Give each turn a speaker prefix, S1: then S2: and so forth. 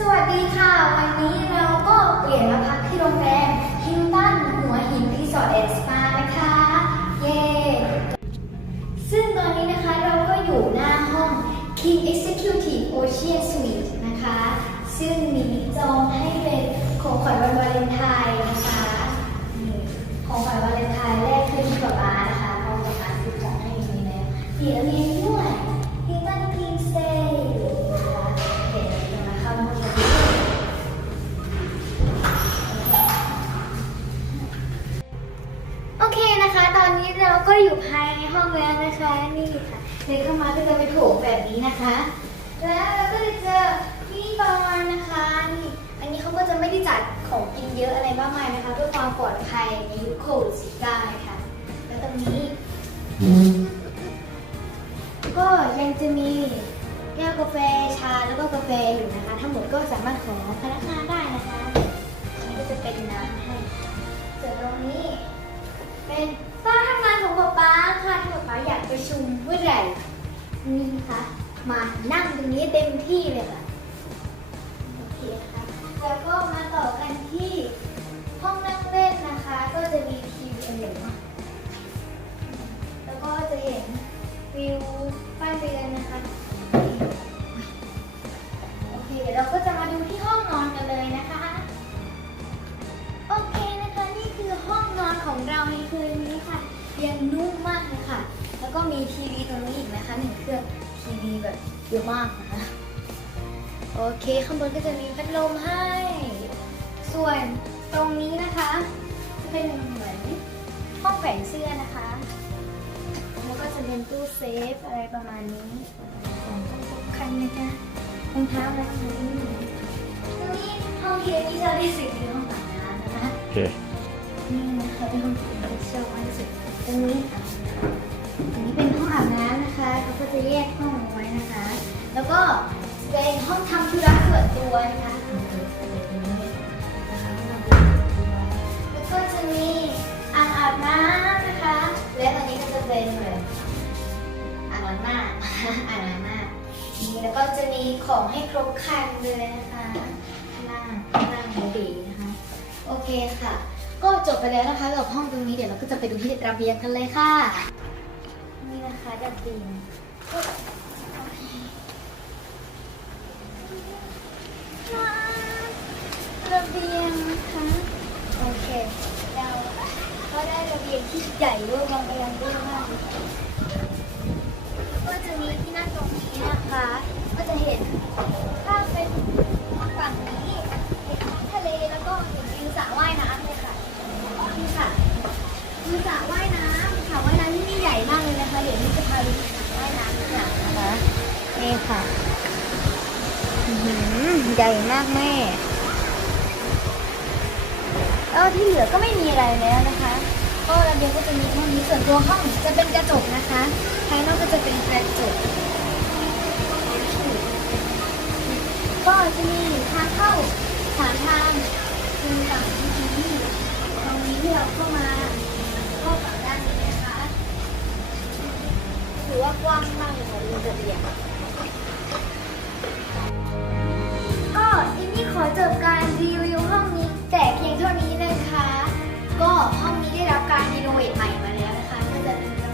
S1: สวัสดีค่ะ วันนี้เราก็เปลี่ยนมาพักที่โรงแรมฮิลตันหัวหินรีสอร์ทแอนด์สปานะคะ เย้ซึ่งตอนนี้นะคะเราก็อยู่หน้าห้อง King Executive Ocean Suite นะคะ ซึ่งมีจองให้เป็นของขวัญวันวาเลนไทน์นะคะของขวัญวาเลนไทน์แรกคือที่ป๊าป๊านะคะเพราะป๊าป๊าซื้อของให้อย่างนี้แล้วเดี๋ยวมี นี้เราก็อยู่ภายในห้องแล้วนะคะนี่ค่ะเดินเข้ามาก็จะเป็นโถงแบบนี้นะคะ แล้วเราก็จะเจอพี่บอลนะคะนี่อันนี้เขาก็จะไม่ได้จัดของกินเยอะอะไรมากมายนะคะเพื่อความปลอดภัยในยุคโควิด19ค่ะแล้วตรงนี้ ก็ยังจะมีแก้วกาแฟชาแล้วก็กาแฟอยู่นะคะ ทั้งหมดก็สามารถขอพนักงานได้นะคะอันนี้ก็จะเป็นน้ำให้ส่วนตรงนี้เป็นโต๊ะทำงาน ป๊าป๊าค่ะถ้าป๊าป๊าอยากประชุมเมื่อไหร่นี่ค่ะมานั่งตรงนี้เต็มที่เลยค่ะโอเคค่ะแล้วก็มาต่อกันที่ห้องนั่งเล่นนะคะ ก็จะมีทีวีอันหนึ่งแล้วก็จะเห็นวิวบ้านเรือนนะคะโอเคเดี๋ยวเราก็จะมาดูที่ห้องนอนกันเลยนะคะ โอเคนะคะนี่คือห้องนอนของเราในคืนนี้ค่ะ ยงนุ่มมากเลยค่ะ แล้วก็มีทีวีตรงนี้อีกนะคะหนึ่งเครื่องทีวีแบบเยอะมากนะคะโอเคข้างบนก็จะมีพัดลมให้ ส่วนตรงนี้นะคะจะเป็นเหมือนห้องแขวนเสื้อนะคะแล้วก็จะเป็นตู้เซฟอะไรประมาณนี้ของต้องพกคันนะคะรองเท้าอะไรตรงนี้ตรงนี้ห้องที่เอมี่ชอบที่สุดคือห้องอาบน้ำนะคะ
S2: โอเค
S1: นี่นะคะเป็นห้องที่เราชอบมากที่สุด ตรงนี้อันนี้เป็นห้องอาบน้ำนะคะเขาก็จะแยกห้องเอาไว้นะคะ แล้วก็เป็นห้องทำธุระส่วนตัวนะคะแล้วก็จะมีอ่างอาบน้ำนะคะ และตรงนี้ก็จะเป็นเหมือนอ่างล้างหน้าอ่างล้างหน้านี่แล้วก็จะมีของให้ครบครัน บไปแล้วนะคะกับห้องตรงนี้เดี๋ยวเราก็จะไปดูที่ระเบียงกันเลยค่ะ นี่นะคะระเบียงระเบียงนะคะโอเคเราก็ได้ระเบียงที่ใหญ่เวอร์วังอลังการมากก็จะมีที่นั่งตรงนี้นะคะ ก็จะเห็นถ้าเป็นฝั่งนี้เห็นทะเลแล้วก็เห็นวิวสระว่ายน้ำเลยค่ะ นี่ค่ะ มีสระว่ายน้ำสระว่ายน้ำที่นี่ใหญ่มากเลยนะคะ เดี๋ยวนี้จะพาไปดูสระว่ายน้ำกันนะคะนี่ค่ะอื้อหือใหญ่มากแม่แล้วที่เหลือก็ไม่มีอะไรแล้วนะคะ ก็ระเบียงก็จะมีเท่านี้ส่วนตัวห้องจะเป็นกระจกนะคะภายนอกก็จะเป็นกระจกก็จะมี การรีโนเวทใหม่มาแล้วนะคะก็จะมี